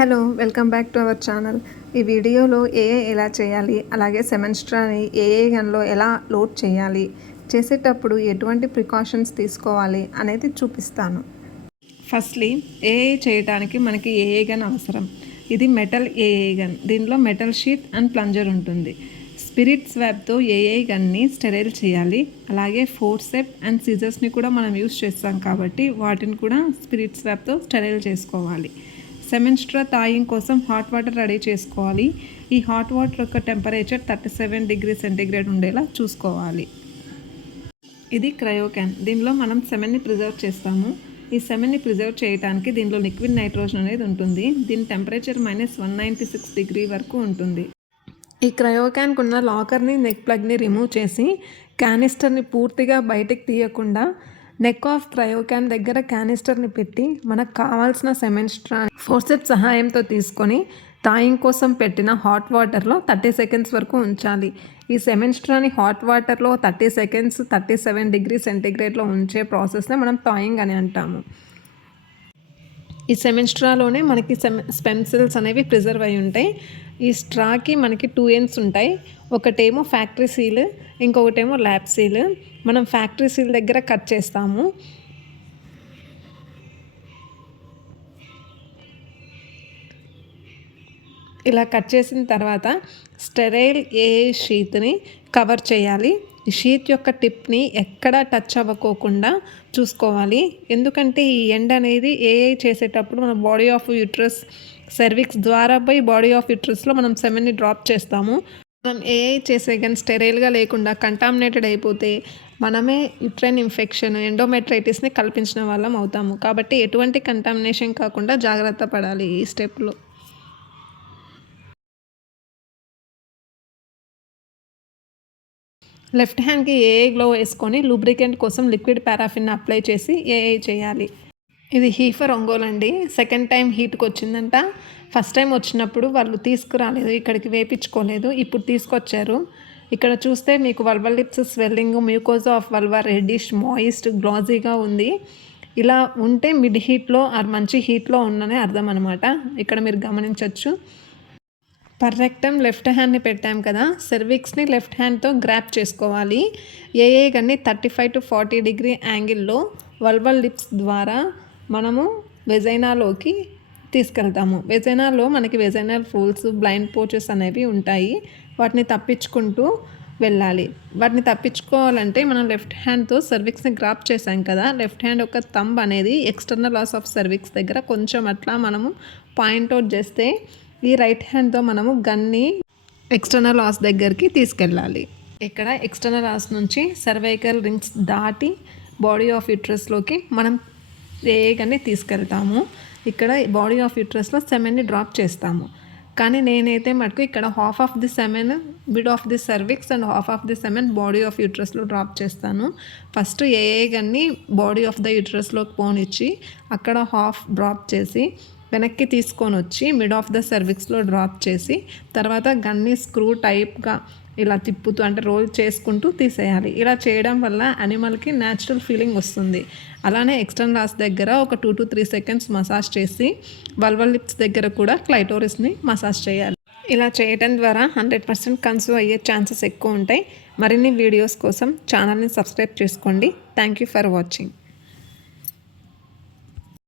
Hello, welcome back to our channel. ఈ వీడియోలో ఏఏ ఎలా చేయాలి, అలాగే సెమెన్స్ట్రాని ఏఏ గన్లో ఎలా లోడ్ చేయాలి, చేసేటప్పుడు ఎటువంటి ప్రికాషన్స్ తీసుకోవాలి అనేది చూపిస్తాను. ఫస్ట్లీ ఏఏ చేయడానికి మనకి ఏఏ గన్ అవసరం. ఇది మెటల్ ఏఏ గన్. దీనిలో మెటల్ షీట్ అండ్ ప్లంజర్ ఉంటుంది. స్పిరిట్ స్వాబ్తో ఏఏ గన్ని స్టెరైల్ చేయాలి. అలాగే ఫోర్సెప్ అండ్ సిజర్స్ని కూడా మనం యూస్ చేస్తాం కాబట్టి వాటిని కూడా స్పిరిట్ స్వాబ్తో స్టెరైల్ చేసుకోవాలి. సెమెన్స్ట్రా తాయింగ్ కోసం హాట్ వాటర్ రెడీ చేసుకోవాలి. ఈ హాట్ వాటర్ యొక్క టెంపరేచర్ 37 డిగ్రీ సెంటీగ్రేడ్ ఉండేలా చూసుకోవాలి. ఇది క్రయోక్యాన్. దీనిలో మనం సెమెన్ని ప్రిజర్వ్ చేస్తాము. ఈ సెమెన్ని ప్రిజర్వ్ చేయడానికి దీనిలో లిక్విడ్ నైట్రోజన్ అనేది ఉంటుంది. దీని టెంపరేచర్ -196 డిగ్రీ వరకు ఉంటుంది. ఈ క్రయోక్యాన్కు ఉన్న లాకర్ని, నెక్ ప్లగ్ని రిమూవ్ చేసి క్యానిస్టర్ని పూర్తిగా బయటకు తీయకుండా నెక్ ఆఫ్ క్రయోక్యాన్ దగ్గర క్యానిస్టర్ని పెట్టి మనకు కావాల్సిన సెమెన్స్ట్రా ఫోర్సెప్ సహాయంతో తీసుకొని తాయింగ్ కోసం పెట్టిన హాట్ వాటర్లో 30 సెకండ్స్ వరకు ఉంచాలి. ఈ సెమెన్స్ట్రాని హాట్ వాటర్లో 30 సెకండ్స్ 37 డిగ్రీ సెంటీగ్రేడ్లో ఉంచే ప్రాసెస్నే మనం తాయింగ్ అని అంటాము. ఈ సెమెన్స్ట్రాలోనే మనకి స్పెమ్ సెల్స్ అనేవి ప్రిజర్వ్ అయి ఉంటాయి. ఈ స్ట్రాకి మనకి 2 ఎండ్స్ ఉంటాయి. ఒకటేమో ఫ్యాక్టరీ సీల్, ఇంకొకటేమో ల్యాబ్ సీల్. మనం ఫ్యాక్టరీ సీల్ దగ్గర కట్ చేస్తాము. ఇలా కట్ చేసిన తర్వాత స్టెరైల్ ఏఏ షీట్ని కవర్ చేయాలి. ఈ షీట్ యొక్క టిప్ని ఎక్కడా టచ్ అవ్వకోకుండా చూసుకోవాలి. ఎందుకంటే ఈ ఎండ్ అనేది ఏఏ చేసేటప్పుడు మన బాడీ ఆఫ్ యూట్రస్ సర్విక్స్ ద్వారా పోయి బాడీ ఆఫ్ యూట్రస్లో మనం సెమెన్ని డ్రాప్ చేస్తాము. మనం ఏఐ చేసే కానీ స్టెరైల్గా లేకుండా కంటామినేటెడ్ అయిపోతే మనమే యుట్రైన్ ఇన్ఫెక్షన్, ఎండోమెట్రైటిస్ని కల్పించిన వాళ్ళం అవుతాము. కాబట్టి ఎటువంటి కంటామినేషన్ కాకుండా జాగ్రత్త పడాలి ఈ స్టెప్లో. లెఫ్ట్ హ్యాండ్కి ఏఏ గ్లో వేసుకొని లూబ్రికెంట్ కోసం లిక్విడ్ పారాఫిన్ అప్లై చేసి ఏఏ చేయాలి. ఇది హీఫర్ ఒంగోలు అండి. సెకండ్ టైం హీట్కి వచ్చిందంట. ఫస్ట్ టైం వచ్చినప్పుడు వాళ్ళు తీసుకురాలేదు, ఇక్కడికి వేపించుకోలేదు. ఇప్పుడు తీసుకొచ్చారు. ఇక్కడ చూస్తే మీకు vulval lips swelling, mucosa of vulva reddish, moist, గ్లాజీగా ఉంది. ఇలా ఉంటే మిడ్ హీట్లో మంచి హీట్లో ఉందనే అర్థం అనమాట. ఇక్కడ మీరు గమనించవచ్చు. పర్రెక్టమ్ లెఫ్ట్ హ్యాండ్ని పెట్టాం కదా, సెర్విక్స్ని లెఫ్ట్ హ్యాండ్తో గ్రాప్ చేసుకోవాలి. ఏఏ గన్ని 35 to 40 డిగ్రీ యాంగిల్లో వల్వల్ లిప్స్ ద్వారా మనము వెజైనాలోకి తీసుకెళ్తాము. వెజైనాలో మనకి వెజైనల్ ఫోల్స్, బ్లైండ్ పోచెస్ అనేవి ఉంటాయి. వాటిని తప్పించుకుంటూ వెళ్ళాలి. వాటిని తప్పించుకోవాలంటే మనం లెఫ్ట్ హ్యాండ్తో సర్విక్స్ని గ్రాప్ చేసాం కదా, లెఫ్ట్ హ్యాండ్ యొక్క థంబ్ అనేది ఎక్స్టర్నల్ లాస్ ఆఫ్ సర్విక్స్ దగ్గర కొంచెం అట్లా మనము పాయింట్అవుట్ చేస్తే ఈ రైట్ హ్యాండ్తో మనము గన్ని ఎక్స్టర్నల్ లాస్ దగ్గరికి తీసుకెళ్ళాలి. ఇక్కడ ఎక్స్టర్నల్ లాస్ నుంచి సర్వైకల్ రింగ్స్ దాటి బాడీ ఆఫ్ యూట్రస్లోకి మనం ఏఏ గన్ని తీసుకెళ్తాము. ఇక్కడ బాడీ ఆఫ్ యూట్రస్లో సెమెన్ని డ్రాప్ చేస్తాము. కానీ నేనైతే మటుకు ఇక్కడ half of the semen mid of the cervix and half of the semen body of యూట్రస్లో డ్రాప్ చేస్తాను. ఫస్ట్ ఏఏ గన్ని బాడీ ఆఫ్ ద యూట్రస్లోకి పోనిచ్చి అక్కడ హాఫ్ డ్రాప్ చేసి వెనక్కి తీసుకొని వచ్చి మిడ్ ఆఫ్ ద సర్విక్స్లో డ్రాప్ చేసి తర్వాత గన్ని స్క్రూ టైప్గా ఇలా తిప్పుతూ అంటే రోల్ చేసుకుంటూ తీసేయాలి. ఇలా చేయడం వల్ల యానిమల్కి న్యాచురల్ ఫీలింగ్ వస్తుంది. అలానే ఎక్స్టర్నల్ లాస్ దగ్గర ఒక 2 to 3 సెకండ్స్ మసాజ్ చేసి వల్వల్ లిప్స్ దగ్గర కూడా క్లైటోరిస్ని మసాజ్ చేయాలి. ఇలా చేయడం ద్వారా 100% కన్సీవ్ అయ్యే ఛాన్సెస్ ఎక్కువ ఉంటాయి. మరిన్ని వీడియోస్ కోసం ఛానల్ని సబ్స్క్రైబ్ చేసుకోండి. Thank you for watching.